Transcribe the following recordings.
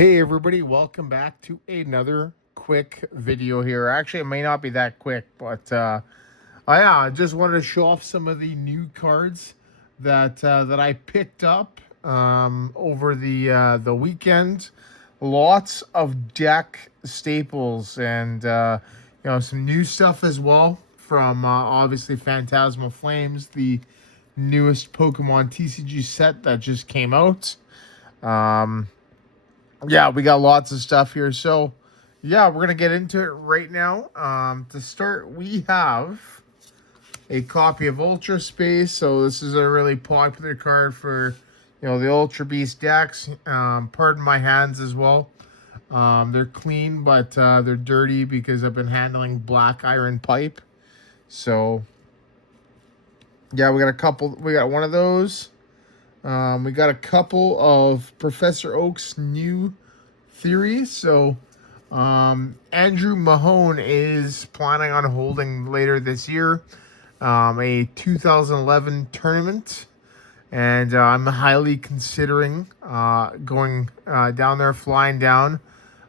Hey everybody, welcome back to another quick video here. Actually, it may not be that quick, but I just wanted to show off some of the new cards that I picked up over the weekend. Lots of deck staples and some new stuff as well from obviously Phantasmal Flames, the newest Pokemon TCG set that just came out. Um, yeah, we got lots of stuff here. So, yeah, we're going to get into it right now. To start, we have a copy of Ultra Space. So, this is a really popular card for, the Ultra Beast decks. Pardon my hands as well. They're clean, but they're dirty because I've been handling Black Iron Pipe. So, yeah, we got one of those. We got a couple of Professor Oak's new theories. So, Andrew Mahone is planning on holding later this year a 2011 tournament. And I'm highly considering going down there, flying down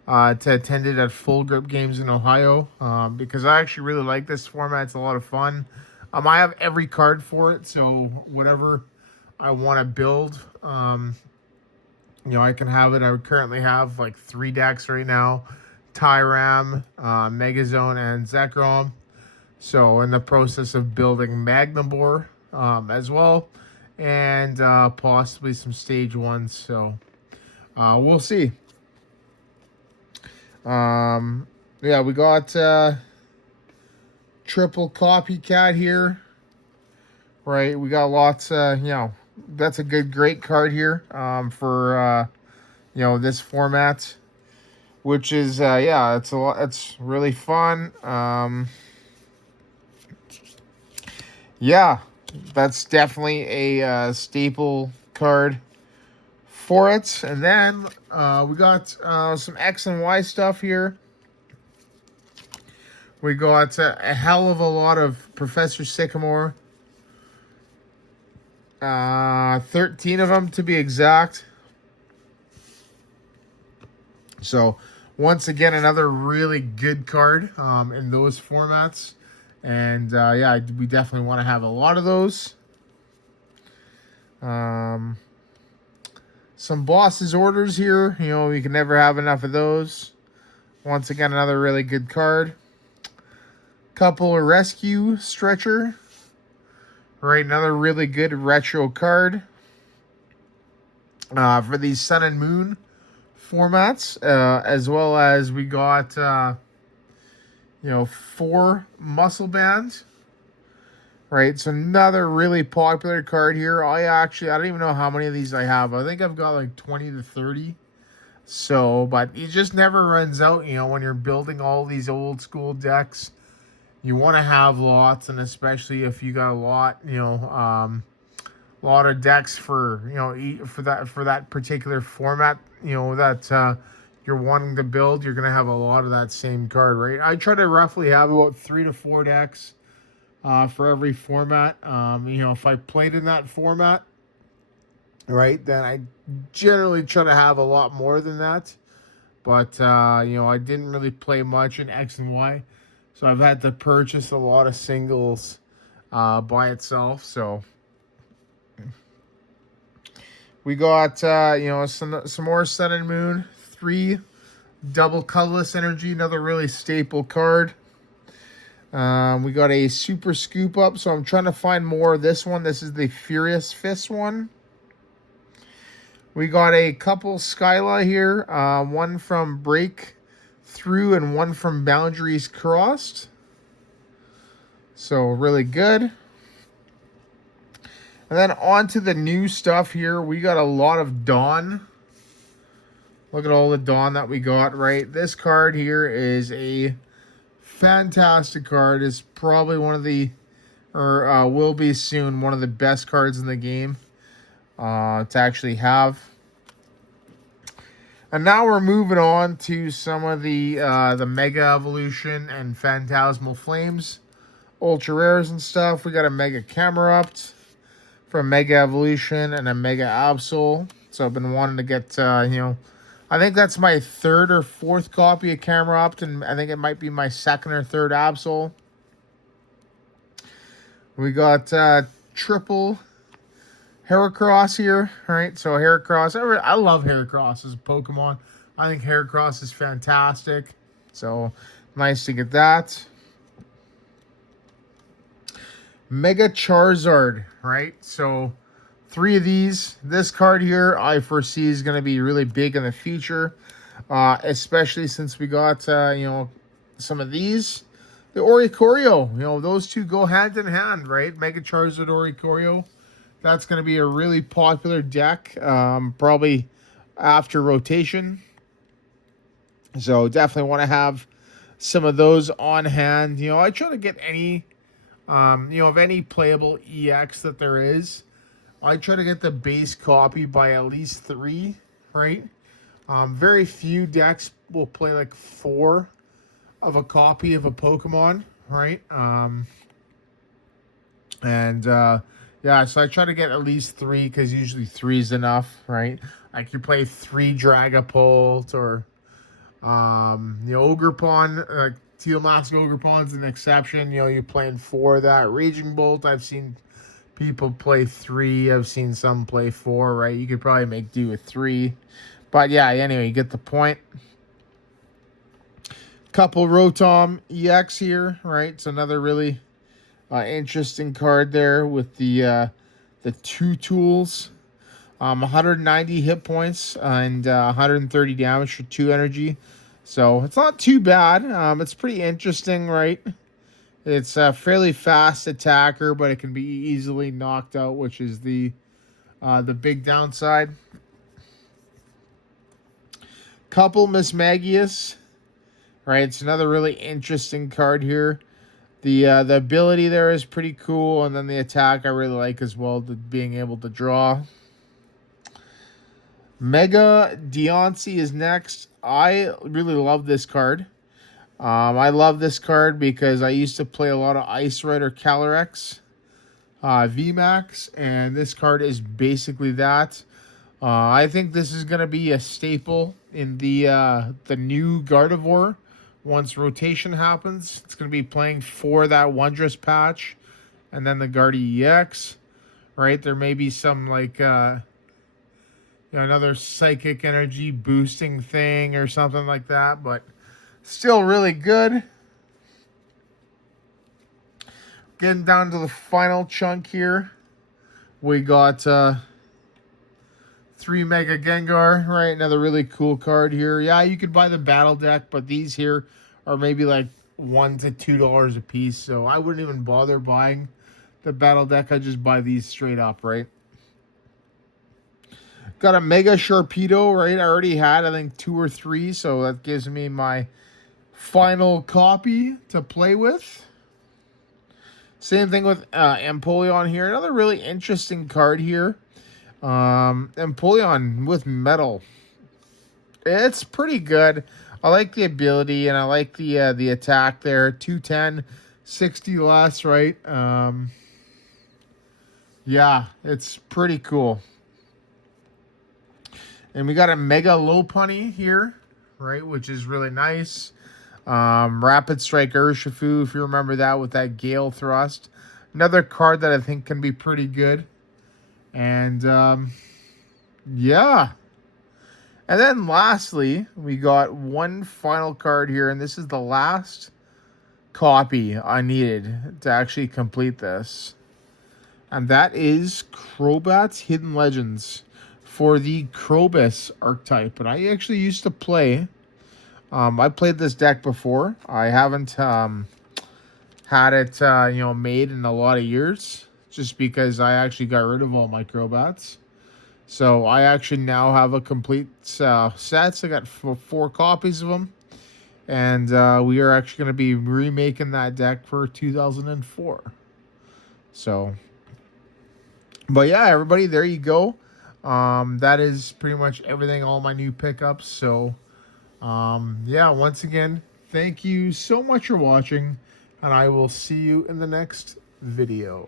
to attend it at Full Grip Games in Ohio because I actually really like this format. It's a lot of fun. I have every card for it, so whatever I want to build, I can have it. I would currently have like 3 decks right now: Tyram, Megazone, and Zekrom. So in the process of building Magnabore as well, and possibly some stage ones. So we'll see. Yeah, we got triple copycat here. Right, we got lots. That's a great card here for this format, which is it's a lot. It's really fun. Yeah, that's definitely a staple card for it. And then we got some X and Y stuff here. We got a hell of a lot of Professor Sycamore. 13 of them to be exact. So, once again, another really good card in those formats. And, we definitely want to have a lot of those. Some Boss's Orders here. You can never have enough of those. Once again, another really good card. Couple of Rescue Stretcher. Right, another really good retro card. For these Sun and Moon formats, as well as we got 4 Muscle Bands. Right, so another really popular card here. I don't even know how many of these I have. I think I've got like 20 to 30. So, but it just never runs out, when you're building all these old school decks. You want to have lots, and especially if you got a lot, lot of decks for for that particular format, that you're wanting to build. You're gonna have a lot of that same card, right? I try to roughly have about 3 to 4 decks for every format. If I played in that format, right, then I generally try to have a lot more than that. But I didn't really play much in X and Y. So I've had to purchase a lot of singles by itself. So we got some more Sun and Moon, 3 double colorless energy, another really staple card. We got a Super Scoop Up, so I'm trying to find more of this one. This is the Furious Fist one. We got a couple Skyla here, one from Break Through and one from Boundaries Crossed. So really good. And then on to the new stuff here. We got a lot of Dawn. Look at all the Dawn that we got, right? This card here is a fantastic card. It's probably one of the, or will be soon, one of the best cards in the game to actually have. And now we're moving on to some of the Mega Evolution and Phantasmal Flames Ultra Rares and stuff. We got a Mega Camerupt from Mega Evolution and a Mega Absol. So I've been wanting to get, I think that's my third or fourth copy of Camera Up, and I think it might be my second or third Absol. We got triple Heracross here, right? So Heracross, I love Heracross as a Pokemon. I think Heracross is fantastic. So nice to get that. Mega Charizard, right? So 3 of these. This card here I foresee is going to be really big in the future, especially since we got, you know, some of these. The Oricorio, you know, those two go hand in hand, right? Mega Charizard, Oricorio. That's going to be a really popular deck, probably after rotation. So definitely want to have some of those on hand. You know, I try to get any, you know, of any playable EX that there is. I try to get the base copy by at least 3, right? Very few decks will play like 4 of a copy of a Pokemon, right? Yeah, so I try to get at least 3 because usually 3 is enough, right? Like you play 3 Dragapult or the Ogerpon, like Teal Mask Ogerpon's an exception. You know, you're playing 4 of that. Raging Bolt, I've seen people play 3. I've seen some play 4, right? You could probably make do with 3. But yeah, anyway, you get the point. Couple Rotom EX here, right? It's another really interesting card there with the 2 tools. 190 hit points and 130 damage for 2 energy. So it's not too bad. It's pretty interesting, right? It's a fairly fast attacker, but it can be easily knocked out, which is the big downside. Couple Mismagius, right? It's another really interesting card here. The ability there is pretty cool, and then the attack I really like as well, being able to draw. Mega Deontay is next. I really love this card. I love this card because I used to play a lot of Ice Rider Calyrex VMAX, and this card is basically that. I think this is going to be a staple in the new Gardevoir once rotation happens. It's going to be playing for that Wondrous patch and then the Guardi EX, right? There may be some like you know, another psychic energy boosting thing or something like that, but still really good. Getting down to the final chunk here. We got 3 Mega Gengar, right? Another really cool card here. Yeah, you could buy the battle deck, but these here are maybe like $1 to $2 a piece, so I wouldn't even bother buying the battle deck. I just buy these straight up, right? Got a Mega Sharpedo, right? I already had, I think, 2 or 3, so that gives me my final copy to play with. Same thing with Empoleon here. Another really interesting card here. Empoleon with metal. It's pretty good. I like the ability, and I like the attack there. 210, 60 less, right? Yeah, it's pretty cool. And we got a Mega Lopunny here, right, which is really nice. Rapid Strike Urshifu, if you remember that, with that Gale Thrust. Another card that I think can be pretty good. And, yeah. And then lastly, we got one final card here, and this is the last copy I needed to actually complete this. And that is Crobat's Hidden Legends for the Krobus archetype. But I actually used to play. I played this deck before. I haven't had it, you know, made in a lot of years, just because I actually got rid of all my Crobats. So I actually now have a complete set. So I got 4 copies of them. And we are actually going to be remaking that deck for 2004. So, but yeah, everybody, there you go. That is pretty much everything, all my new pickups. So, yeah, once again, thank you so much for watching. And I will see you in the next video.